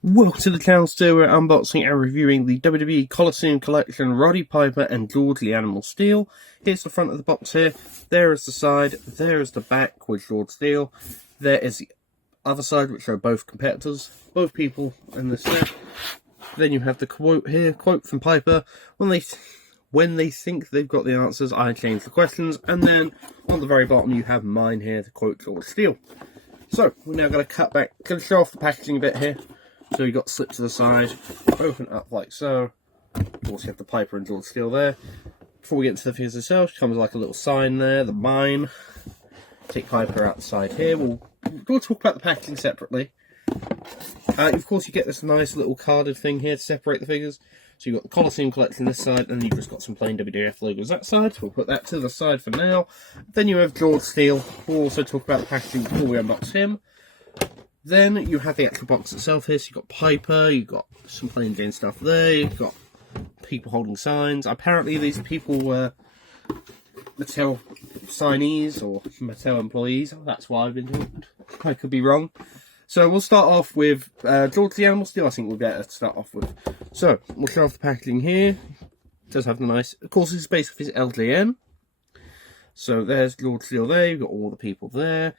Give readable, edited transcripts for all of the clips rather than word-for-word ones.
Welcome to the channel. Today we're unboxing and reviewing the WWE Colosseum collection, Roddy Piper and George the Animal Steele. Here's the front of the box here. There is the side. There is the back with George Steele. There is the other side, which are both competitors, both people in this set. Then you have the quote here, quote from Piper. When they think they've got the answers, I change the questions. And then on the very bottom you have mine here, the quote George Steele. So we're now going to cut back, going to show off the packaging a bit here. So you've got slip to the side, open it up like so. Of course you have the Piper and George Steele there. Before we get into the figures themselves, comes like a little sign there, the mine. Take Piper out the side here. We'll talk about the packaging separately. Of course you get this nice little carded thing here to separate the figures. So you've got the Colosseum collection this side, and then you've just got some plain WWF logos that side. So we'll put that to the side for now. Then you have George Steele. We'll also talk about the packaging before we unbox him. Then you have the actual box itself here. So you've got Piper, you've got some plain Jane stuff there, you've got people holding signs. Apparently these people were Mattel signees or Mattel employees. That's what I've been told. I could be wrong. So we'll start off with George the Animal Steele. I think we'll get to start off with. So we'll show off the packaging here. It does have the nice, of course this is based off his LJN. So there's George Steele there, you've got all the people there.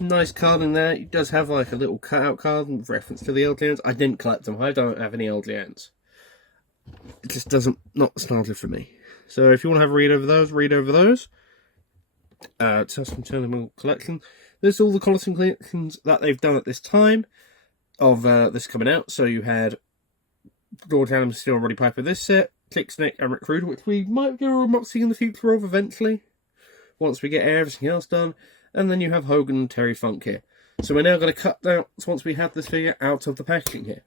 Nice card in there. It does have like a little cutout card in reference to the LJNs. I didn't collect them. I don't have any LJNs. It just doesn't, not nostalgia for me. So if you want to have a read over those, read over those. It's some Animal collection. There's all the Colosseum collections that they've done at this time of this coming out. So you had George Animal Steele and Roddy Piper this set, Kick Snake and Rick Rude, which we might go unboxing in the future of eventually, once we get everything else done. And then you have Hogan and Terry Funk here. So we're now going to cut that once we have this figure out of the packaging here.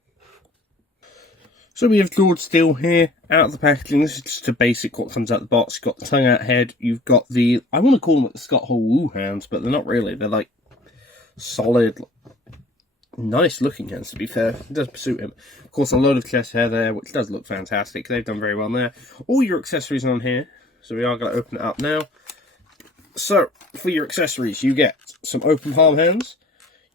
So we have George Steele here out of the packaging. This is just a basic what comes out of the box. You've got the tongue out head. You've got the, I want to call them like the Scott Hall Woo hands, but they're not really. They're like solid, nice looking hands to be fair. It does suit him. Of course, a load of chest hair there, which does look fantastic. They've done very well there. All your accessories on here. So we are going to open it up now. So, for your accessories, you get some open palm hands,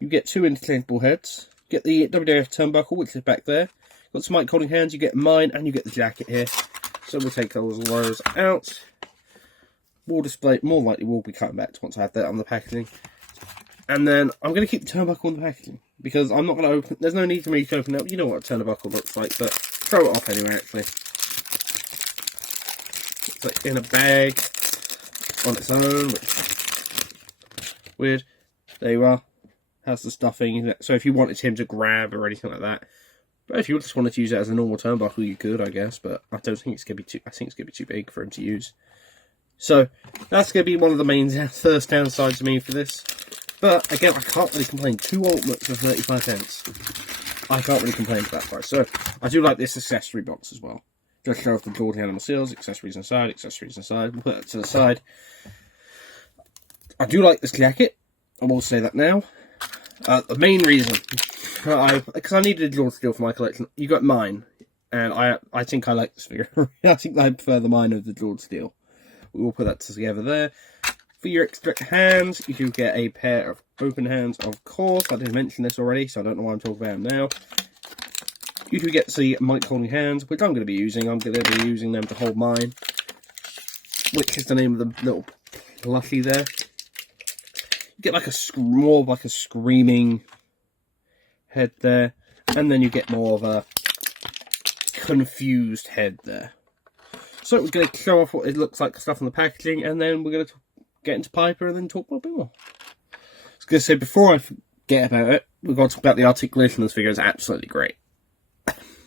you get two interchangeable heads, you get the WWF turnbuckle, which is back there, you've got some mic holding hands, you get mine, and you get the jacket here. So we'll take those out. We'll display, more likely we'll be cutting back to once I have that on the packaging. And then, I'm going to keep the turnbuckle on the packaging, because I'm not going to open, there's no need for me to open it up, you know what a turnbuckle looks like, but throw it off anyway, actually. Put it in a bag. On its own, which weird. There you are. Has the stuffing. So if you wanted him to grab or anything like that, but if you just wanted to use it as a normal turnbuckle, you could, I guess. But I don't think it's gonna be too. I think it's gonna be too big for him to use. So that's gonna be one of the main first downsides of me for this. But again, I can't really complain. 2 ultimates for 35 pence. I can't really complain for that price. So I do like this accessory box as well. Just show off the George Animal Steele, accessories inside, accessories inside. We'll put that to the side. I do like this jacket. I will say that now. The main reason, because I needed a George Steele for my collection. You got mine, and I think I like this figure. I think I prefer the mine of the George Steele. We will put that together there. For your extra hands, you do get a pair of open hands, of course. I did mention this already, so I don't know why I'm talking about them now. You do get the mic holding hands, which I'm going to be using. I'm going to be using them to hold mine, which is the name of the little plushie there. You get like more of like a screaming head there, and then you get more of a confused head there. So we're going to show off what it looks like, stuff on the packaging, and then we're going to get into Piper and then talk about a bit more. I was going to say, before I forget about it, we've got to talk about the articulation of this figure. It's absolutely great.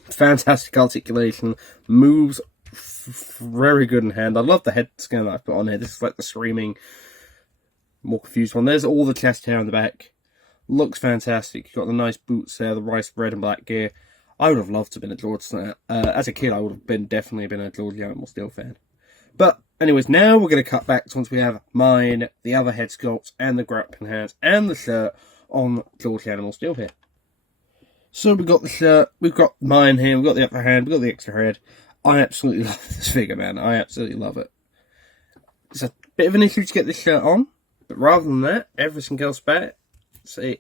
Fantastic articulation, moves very good in hand. I love the head scan that I've put on here. This is like the screaming, more confused one. There's all the chest hair on the back. Looks fantastic. You've got the nice boots there, the nice red and black gear. I would have loved to have been a George. As a kid, I would have definitely been a George the Animal Steele fan. But anyways, now we're going to cut back to once we have mine, the other head sculpts, and the grappling hands, and the shirt on George the Animal Steele here. So we've got the shirt, we've got mine here, we've got the upper hand, we've got the extra head. I absolutely love this figure, man. I absolutely love it. It's a bit of an issue to get this shirt on, but rather than that, everything else about it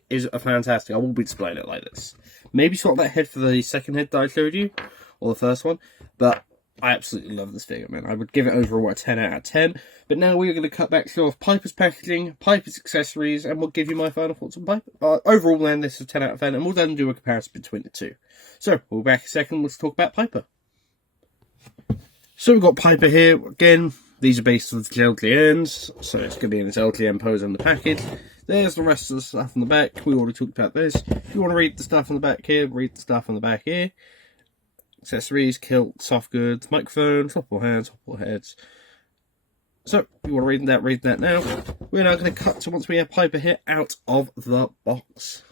is a fantastic. I will be displaying it like this. Maybe swap that head for the second head that I showed you, or the first one, but I absolutely love this figure, man. I would give it overall a 10 out of 10. But now we're going to cut back to show off Piper's packaging, Piper's accessories, and we'll give you my final thoughts on Piper. Overall, then, this is 10 out of 10, and we'll then do a comparison between the two. So, we'll be back in a second. Let's talk about Piper. So, we've got Piper here. Again, these are based on the LGNs, so it's going to be in its LGN pose on the package. There's the rest of the stuff on the back. We already talked about this. If you want to read the stuff on the back here, read the stuff on the back here. Accessories, kilt, soft goods, microphone, swappable hands, swappable heads. So, if you want to read that now. We're now going to cut to once we have Piper here out of the box.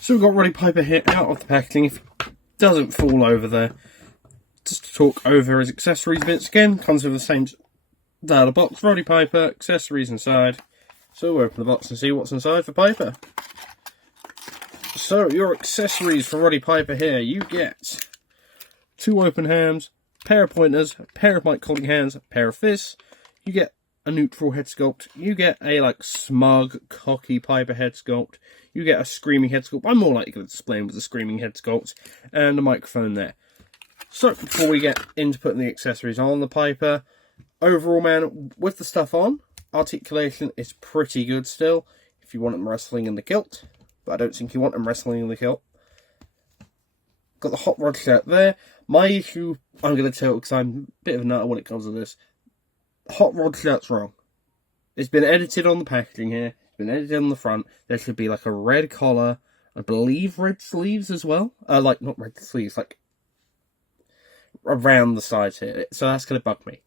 So we've got Roddy Piper here out of the packaging. If it doesn't fall over there, just to talk over his accessories bits again, comes with the same data box. Roddy Piper, accessories inside. So we'll open the box and see what's inside for Piper. So, your accessories for Roddy Piper here, you get 2 open hands, pair of pointers, a pair of mic holding hands, a pair of fists. You get a neutral head sculpt. You get a smug, cocky Piper head sculpt. You get a screaming head sculpt. I'm more likely to display him with a screaming head sculpt and a microphone there. So before we get into putting the accessories on the Piper, overall, man, with the stuff on, articulation is pretty good still. If you want him wrestling in the kilt, but I don't think you want him wrestling in the kilt. Got the hot rod shirt there. My issue, I'm going to tell because I'm a bit of a nutter when it comes to this. Hot rod shirt's wrong. It's been edited on the packaging here. It's been edited on the front. There should be a red collar. I believe red sleeves as well. Not red sleeves, around the sides here. So that's going to bug me.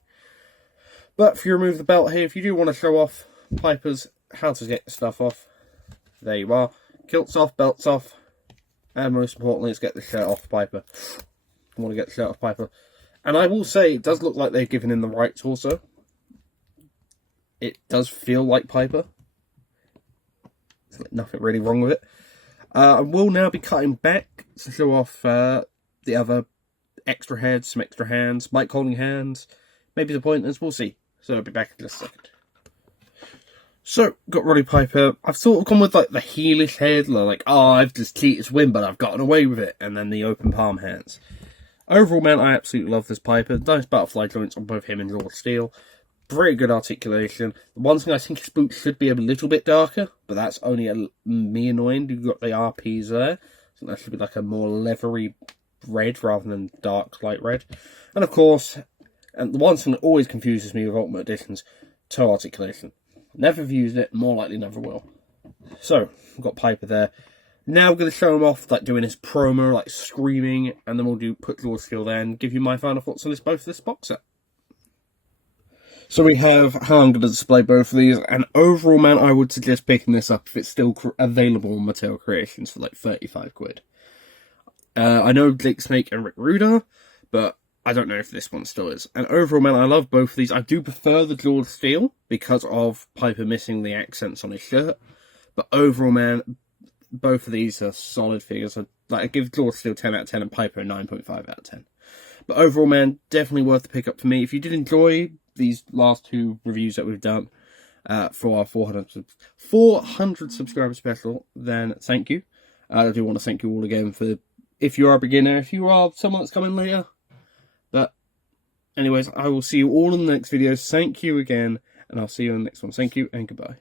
But if you remove the belt here, if you do want to show off Piper's how to get the stuff off, there you are. Kilts off, belts off. And most importantly, let's get the shirt off Piper. I want to get the shirt off Piper. And I will say, it does look like they've given him the right torso. It does feel like Piper. There's nothing really wrong with it. I will now be cutting back to show off the other extra heads, some extra hands, mic holding hands, maybe the pointers, we'll see. So I'll be back in just a second. So, got Roddy Piper. I've sort of gone with the heelish head, I've just cheated to win, but I've gotten away with it, and then the open palm hands. Overall, man, I absolutely love this Piper. Nice butterfly joints on both him and Lord Steel. Pretty good articulation. The one thing I think his boots should be a little bit darker, but that's only me annoying. You've got the RPs there. I think that should be a more leathery red rather than dark light red. And of course, and the one thing that always confuses me with Ultimate Editions, toe articulation. Never have used it, more likely never will. So, we've got Piper there. Now we're going to show him off, doing his promo, screaming, and then we'll put Lord Steel there and give you my final thoughts on both this box set. So we have how I'm going to display both of these, and overall, man, I would suggest picking this up if it's still available on Mattel Creations for 35 quid. I know Jake Snake and Rick Rude are, but I don't know if this one still is. And overall, man, I love both of these. I do prefer the Lord Steel because of Piper missing the accents on his shirt. But overall, man, both of these are solid figures. I give Lord Steel 10 out of 10 and Piper a 9.5 out of 10. But overall, man, definitely worth the pick up for me. If you did enjoy these last 2 reviews that we've done for our 400 subscriber special, then thank you. I do want to thank you all again for, if you are a beginner, if you are someone that's coming later. But anyways, I will see you all in the next video. Thank you again, and I'll see you in the next one. Thank you, and goodbye.